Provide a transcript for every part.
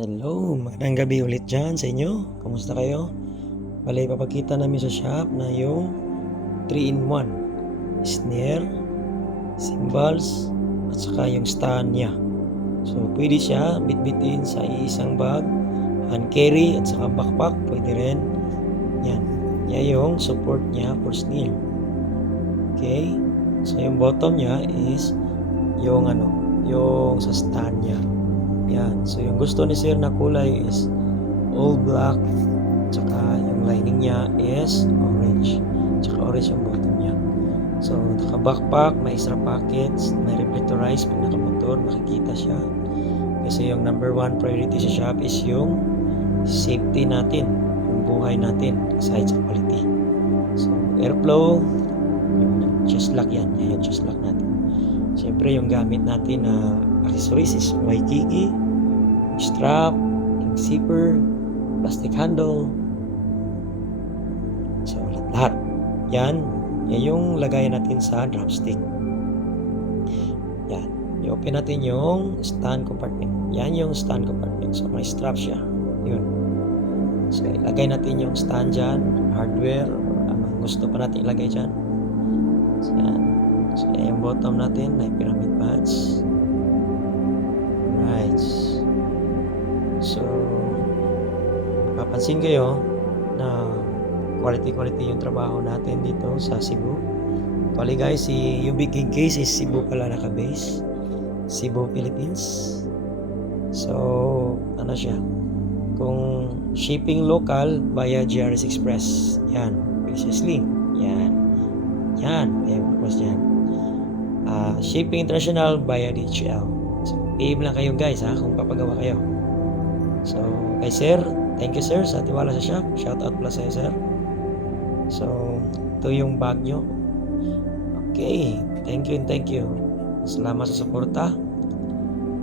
Hello, magandang gabi ulit dyan sa inyo. Kamusta kayo? Bale, ipapakita namin sa shop na yung 3-in-1 snare, cymbals, at saka yung stand niya. So, pwede siya bitbitin sa isang bag, hand carry, at saka backpack. Pwede rin. Yan. Yan yung support niya for snare. Okay? So, yung bottom niya is yung yung sa stand niya. Yan. So, yung gusto ni sir na kulay is all black. Tsaka yung lining niya is orange. Tsaka orange yung bottom niya. So, naka-backpack, may extra pockets, may reflectorized. Pag nakamotor, makikita siya. Kasi yung number one priority sa shop is yung safety natin. Yung buhay natin. Aside sa quality. So, airflow, yung chest lock yan. Yan yung chest lock natin. Siyempre, yung gamit natin na accessories is Waikiki, strap, yung zipper, plastic handle. So, lahat. Yan yung lagayan natin sa drumstick. Yan. I-open natin yung stand compartment. Yan yung stand compartment. So, may strap siya. Yun. So, ilagay natin yung stand dyan, hardware, anong gusto pa natin ilagay dyan. So, yan. So, yung bottom natin, may pyramid pads. Right. So, papansin kayo na quality yung trabaho natin dito sa Cebu. Actually guys, si UB King Case is Cebu pala naka-base. Cebu, Philippines. So, ano siya? Kung shipping local via GRS Express. Yan. Precious Link. Yan. Yan. Ayan, purpose yan. Shipping international via DHL. So, PM lang kayo guys ha, kung papagawa kayo. So, kay sir, thank you sir sa tiwala sa shop. Shout out pala sa'yo sir. So, ito yung bag nyo. Okay, thank you and thank you. Salamat sa suporta.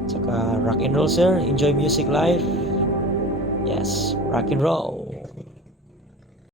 Tsaka rock and roll sir. Enjoy music live. Yes, rock and roll.